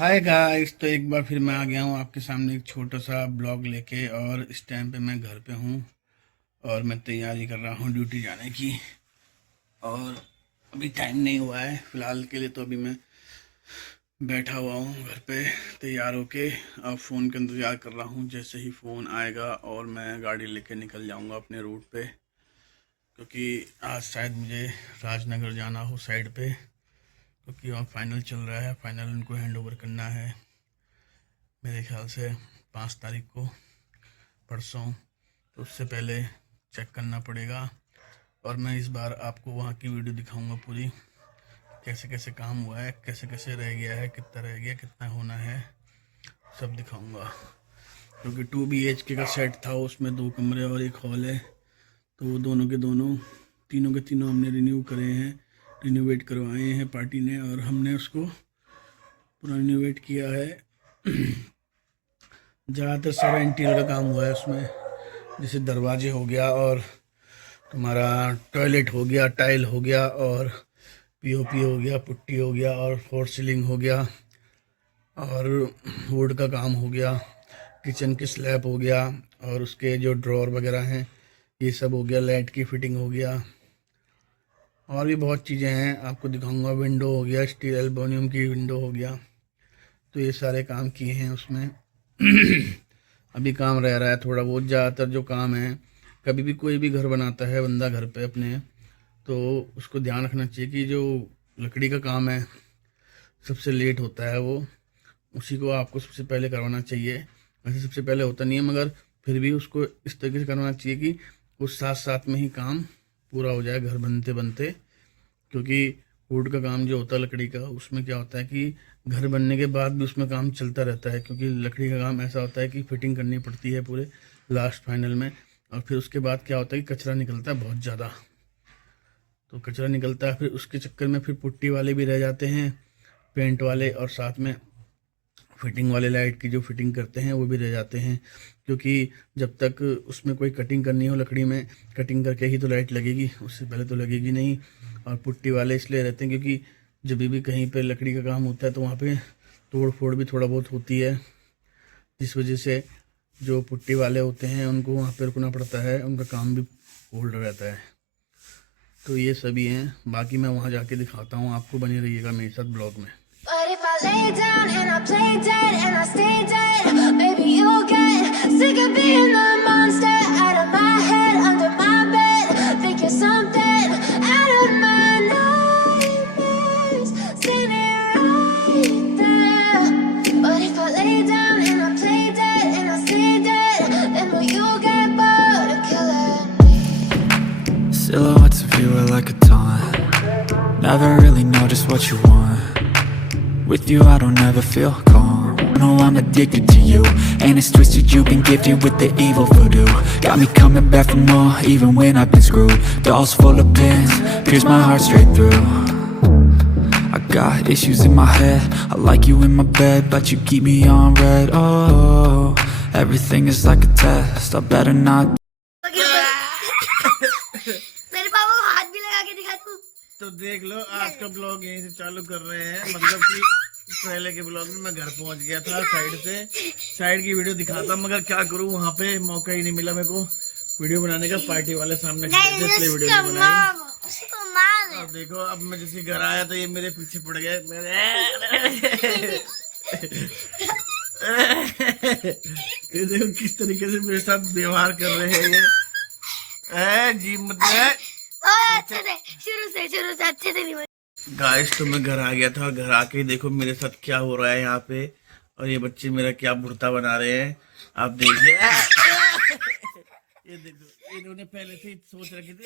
Hi guys. तो एक बार फिर मैं आ गया हूँ आपके सामने एक छोटा सा ब्लॉग लेके। और इस टाइम पे मैं घर पे हूँ और मैं तैयारी कर रहा हूँ ड्यूटी जाने की। और अभी टाइम नहीं हुआ है फ़िलहाल के लिए, तो अभी मैं बैठा हुआ हूँ घर पे तैयार होके। अब फ़ोन का इंतज़ार कर रहा हूँ, जैसे ही फ़ोन आएगा और मैं गाड़ी लेके निकल जाऊँगा अपने रूट पे, क्योंकि आज शायद मुझे राजनगर जाना हो साइड पे, क्योंकि वहाँ फाइनल चल रहा है। फाइनल उनको हैंड ओवर करना है मेरे ख्याल से 5 तारीख को, परसों। तो उससे पहले चेक करना पड़ेगा। और मैं इस बार आपको वहाँ की वीडियो दिखाऊंगा पूरी, कैसे कैसे काम हुआ है, कैसे कैसे रह गया है, कितना रह गया, कितना होना है, सब दिखाऊंगा। क्योंकि 2 BHK का सेट था, उसमें 2 कमरे और एक हॉल है। तो वो दोनों के दोनों, तीनों के तीनों हमने रिन्यू करे हैं, रिनोवेट करवाए हैं पार्टी ने, और हमने उसको पूरा रिनोवेट किया है। ज़्यादातर सारा इंटीरियर का काम हुआ है उसमें, जैसे दरवाजे हो गया, और तुम्हारा टॉयलेट हो गया, टाइल हो गया, और पीओपी हो गया, पुट्टी हो गया, और फोर सीलिंग हो गया, और वुड का काम हो गया, किचन की स्लैब हो गया, और उसके जो ड्रॉर वगैरह हैं ये सब हो गया, लाइट की फिटिंग हो गया, और भी बहुत चीज़ें हैं आपको दिखाऊंगा। विंडो हो गया, स्टील एल्युमिनियम की विंडो हो गया। तो ये सारे काम किए हैं उसमें। अभी काम रह रहा है थोड़ा बहुत। ज़्यादातर जो काम है, कभी भी कोई भी घर बनाता है बंदा घर पे अपने, तो उसको ध्यान रखना चाहिए कि जो लकड़ी का काम है सबसे लेट होता है, वो उसी को आपको सबसे पहले करवाना चाहिए। वैसे सबसे पहले होता नहीं है, मगर फिर भी उसको इस तरीके से करवाना चाहिए कि उस साथ साथ में ही काम पूरा हो जाए घर बनते बनते। क्योंकि वुड का काम जो होता है लकड़ी का, उसमें क्या होता है कि घर बनने के बाद भी उसमें काम चलता रहता है। क्योंकि लकड़ी का काम ऐसा होता है कि फिटिंग करनी पड़ती है पूरे लास्ट फाइनल में, और फिर उसके बाद क्या होता है कि कचरा निकलता है बहुत ज़्यादा। तो कचरा निकलता है, फिर उसके चक्कर में फिर पुट्टी वाले भी रह जाते हैं, पेंट वाले, और साथ में फिटिंग वाले लाइट की जो फिटिंग करते हैं वो भी रह जाते हैं। क्योंकि जब तक उसमें कोई कटिंग करनी हो लकड़ी में, कटिंग करके ही तो लाइट लगेगी, उससे पहले तो लगेगी नहीं। और पुट्टी वाले इसलिए रहते हैं क्योंकि जब भी कहीं पे लकड़ी का काम होता है तो वहाँ पे तोड़ फोड़ भी थोड़ा बहुत होती है, जिस वजह से जो पुट्टी वाले होते हैं उनको वहाँ पे रुकना पड़ता है, उनका काम भी होल्ड रहता है। तो ये सभी हैं, बाकी मैं वहाँ जाके दिखाता हूँ आपको। बने रहिएगा मेरे साथ ब्लॉग में। But if I lay down and I play dead and I stay dead, baby, you'll get sick of being the monster out of my head, under my bed. Think you're something out of my nightmares, standing right there. But if I lay down and I play dead and I stay dead, then will you get bored of killing me? Silhouettes of you are like a taunt. Never really know just what you want. With you I don't ever feel calm. No, I'm addicted to you, and it's twisted, you've been gifted with the evil voodoo. Got me coming back for more, even when I've been screwed. Dolls full of pins, pierce my heart straight through. I got issues in my head, I like you in my bed, but you keep me on red. Oh, everything is like a test, I better not. मेरे पापा को हाथ भी लगा के दिखा तू। तो देख लो, आज का ब्लॉग यहीं से चालू कर रहे हैं। मतलब कि पहले के ब्लॉग में मैं घर पहुंच गया था साइड से, साइड की वीडियो दिखाता, मगर क्या करूं, वहां पे मौका ही नहीं मिला मेरे को वीडियो बनाने का। पार्टी वाले सामने खड़े थे इसलिए वीडियो नहीं बनाई। और देखो, अब मैं जैसे घर आया तो ये मेरे पीछे पड़ गए। ये देखो किस तरीके से मेरे साथ व्यवहार कर रहे हैं ये। जी मतलब शुरू से अच्छे से नहीं बने। गाइस, तो मैं घर आ गया था। घर आके देखो मेरे साथ क्या हो रहा है यहाँ पे, और ये बच्चे मेरा क्या भुर्ता बना रहे हैं आप देखिए। ये देखो, इन्होंने पहले से ही सोच रखी थी।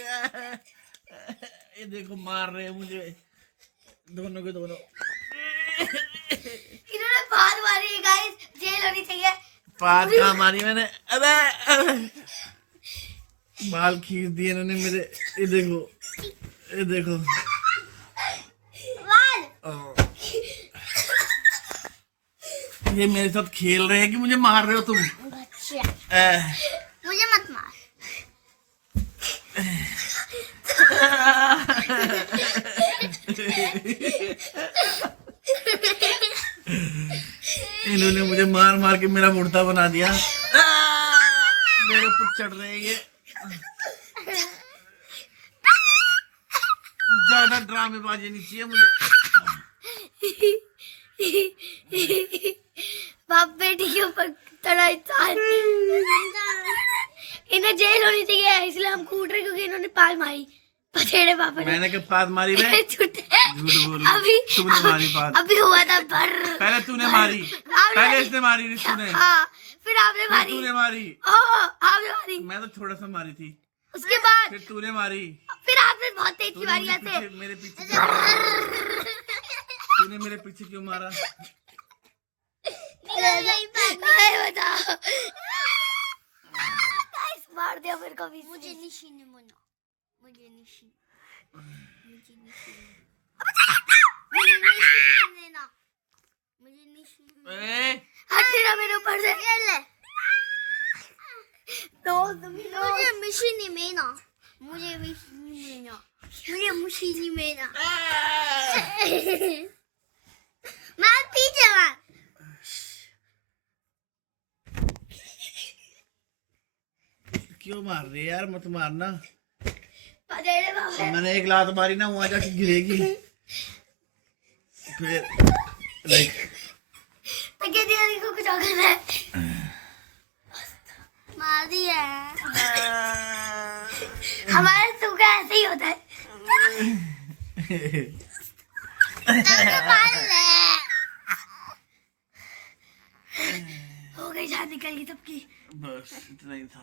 ये देखो मार रहे हैं मुझे, दोनों के दोनों। इन्होंने बात मारी है गाइस, जेल होनी चाहिए। बात कहाँ मारी मैंने? अबे बाल खींच दिए इन्होंने मेरे। ये देखो, ये देखो। ये मेरे साथ खेल रहे हैं कि मुझे मार रहे हो तुम? मुझे मत मार। इन्होंने मुझे मार मार के मेरा मुर्दा बना दिया। मेरे ऊपर चढ़ रहे हैं ये। ज्यादा ड्रामेबाजी नहीं चाहिए मुझे। बाप बेटी के ऊपर तड़ा इंसान। इन्हें जेल होनी चाहिए, इसलिए हम कूट रहे क्योंकि इन्होंने पाल मारी पथेड़े पापा ने। मैंने क्या पाद मारी? मैं झूठ बोल। अभी तूने मारी पाद। अभी हुआ था पहले तूने मारी, पहले इसने मारी रिशु ने, हाँ फिर आपने मारी, तूने मारी, आपने मारी, मैं तो थोड़ा सा मारी थी, उसके बाद फिर तूने मारी, फिर आपने बहुत तेज की मारी ऐसे। मेरे पीछे तूने मेरे पीछे क्यों मारा? बताओ मार दिया मेरे को भी। मुझे निशी ने मना, मुझे निशी ना, मुझे निशी हट ना मेरे ऊपर से। मुझे मशीनी में ना, मुझे मशीनी में ना, मुझे मशीनी में ना। मार पीछे मार। क्यों मार रही है यार? मत मारना। पधेड़े बाबा। मैंने एक लात मारी ना, वहां जाके गिरेगी। फिर देख देखो कुछ और करना है। मार दिया। हमारा सूखा ऐसे ही होता है। हो गई जान निकल गई सबकी। बस इतना ही था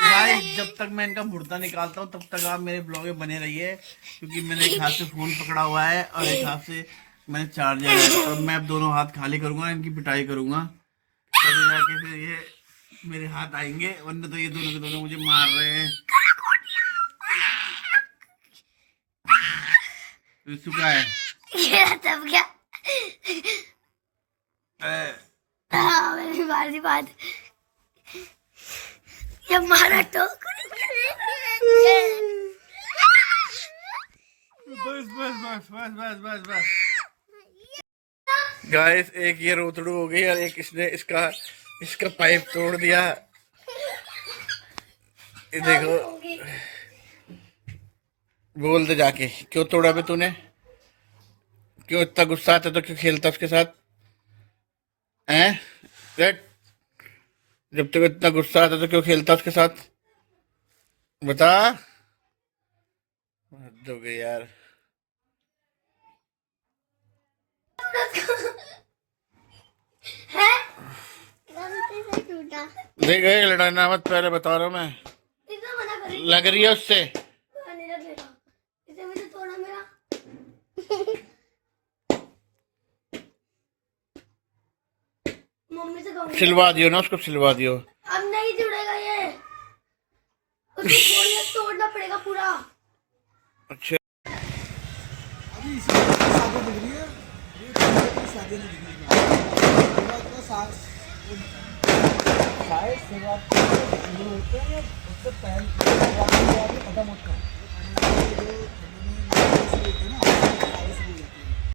भाई। जब तक मैं इनका मुर्दा निकालता हूँ तब तक आप मेरे ब्लॉग में बने रहिए, क्योंकि मैंने एक हाथ से फोन पकड़ा हुआ है और एक हाथ से मैंने चार्जर है। और मैं अब दोनों हाथ खाली करूंगा, इनकी पिटाई करूंगा, तभी जाके फिर ये मेरे हाथ आएंगे, वरना तो ये दोनों के दोनों मुझे मार रहे हैं। सुखा है ये तब क्या? हाँ मैंने मार दी बात। ये मारा तो बस गाइस, एक ये रोतड़ू हो गई और एक इसने इसका पाइप तोड़ दिया। ये देखो, बोल दे जाके, क्यों तोड़ा बे तूने? क्यों इतना गुस्सा आता तो क्यों खेलता उसके साथ? हैं? जब तक इतना गुस्सा आता तो क्यों खेलता उसके साथ? बता। हद हो गई यार। देख गए, लड़ाना मत, पहले बता रहा हूँ मैं। लग रही है उससे। सिलवा दियो ना उसको, सिलवा दियो। अब नहीं जुड़ेगा ये, उसको तोड़ना पड़ेगा पूरा। अच्छा, अभी इसी शादी दिख रही है, ये शादी नहीं दिख रही है। शायद शुरुआत शुरू होते हैं, उससे पहले खत्म होता है।